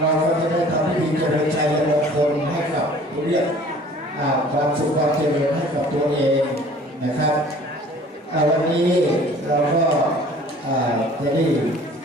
เราก็จะได้ทำพิธีเจริญชัยมงคลให้กับเรื่องความสุขความเจริญให้กับตัวเองนะครับวันนี้เราก็จะได้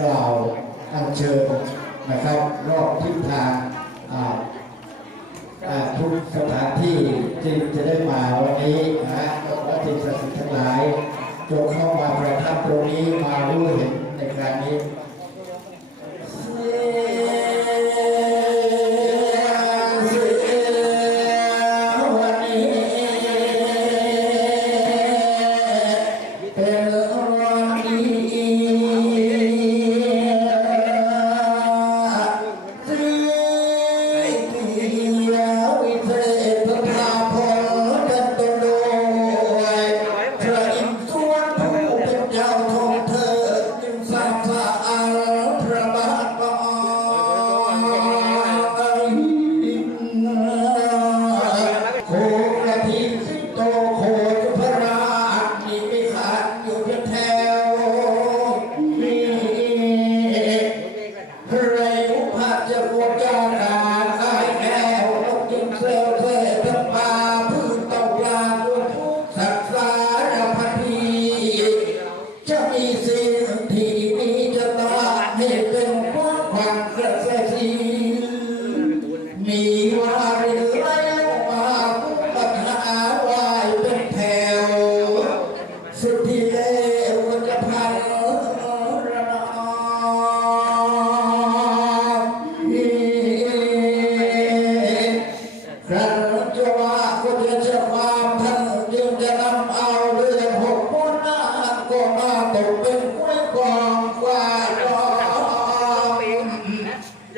กล่าวอัญเชิญนะครับรอบทิศทางทุกสถานที่ที่จะได้มาวันนี้นะฮะขอสิ่งศักดิ์สิทธิ์ทั้งหลายจงเข้ามาประทับตรงนี้มารู้เห็นในการนี้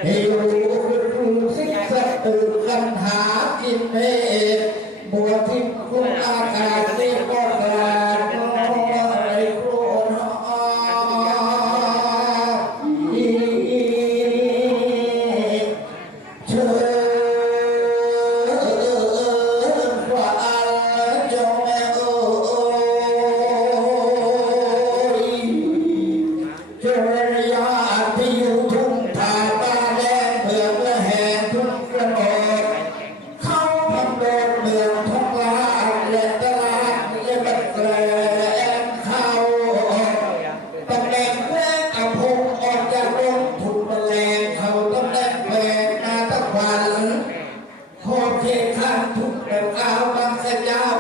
哎。 เพคาทุกแนวกาวบางสัญญา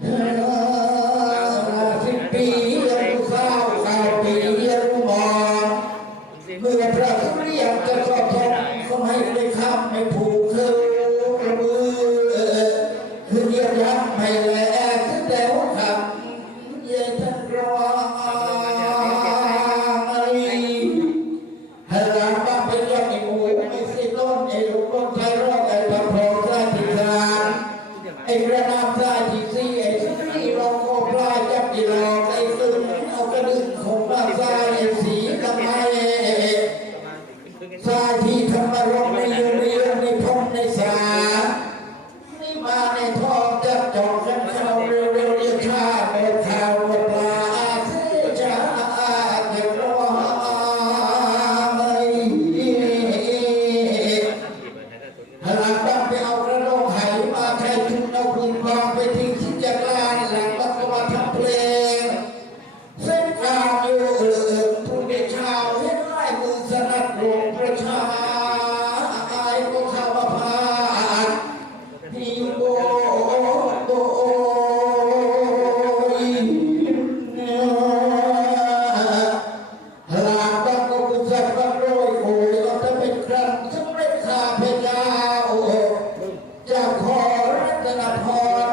Yeah. 八内 that I've heard.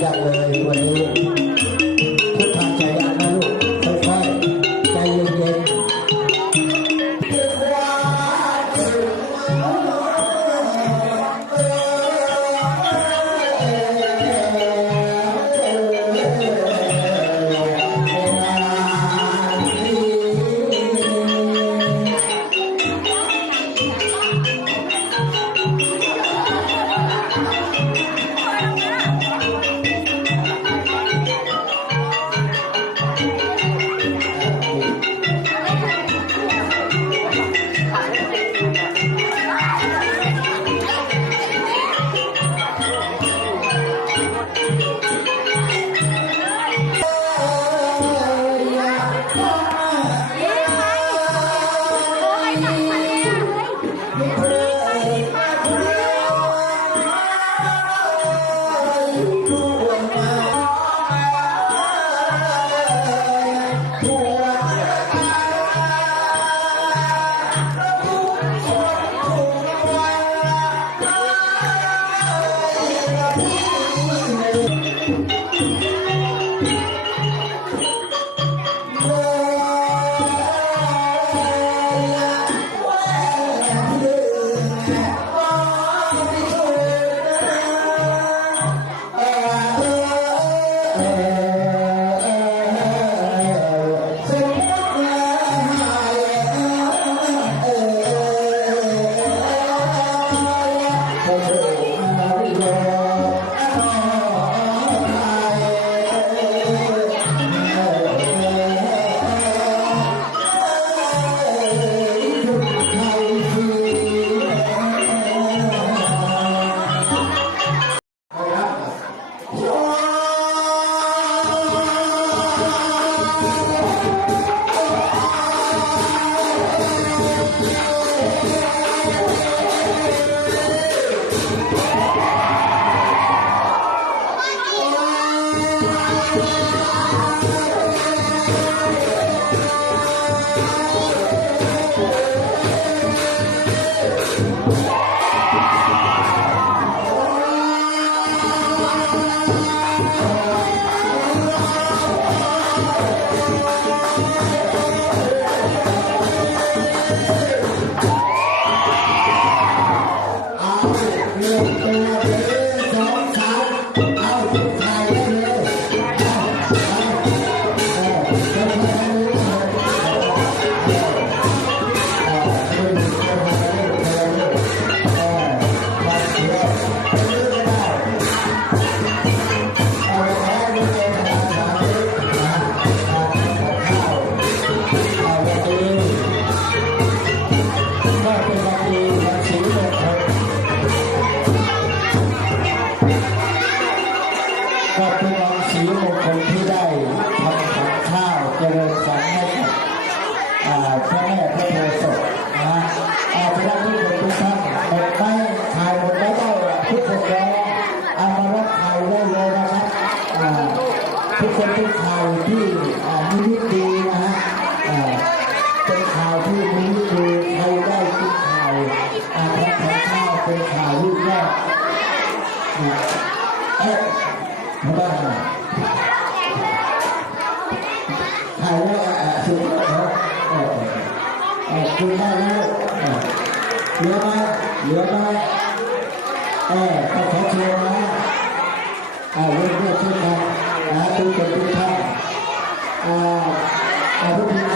that way. แล้วก็ถ่ายแล้อ่ได้เหลืไหเหลืไหเออต้เอาเปเอานอ่อาทุ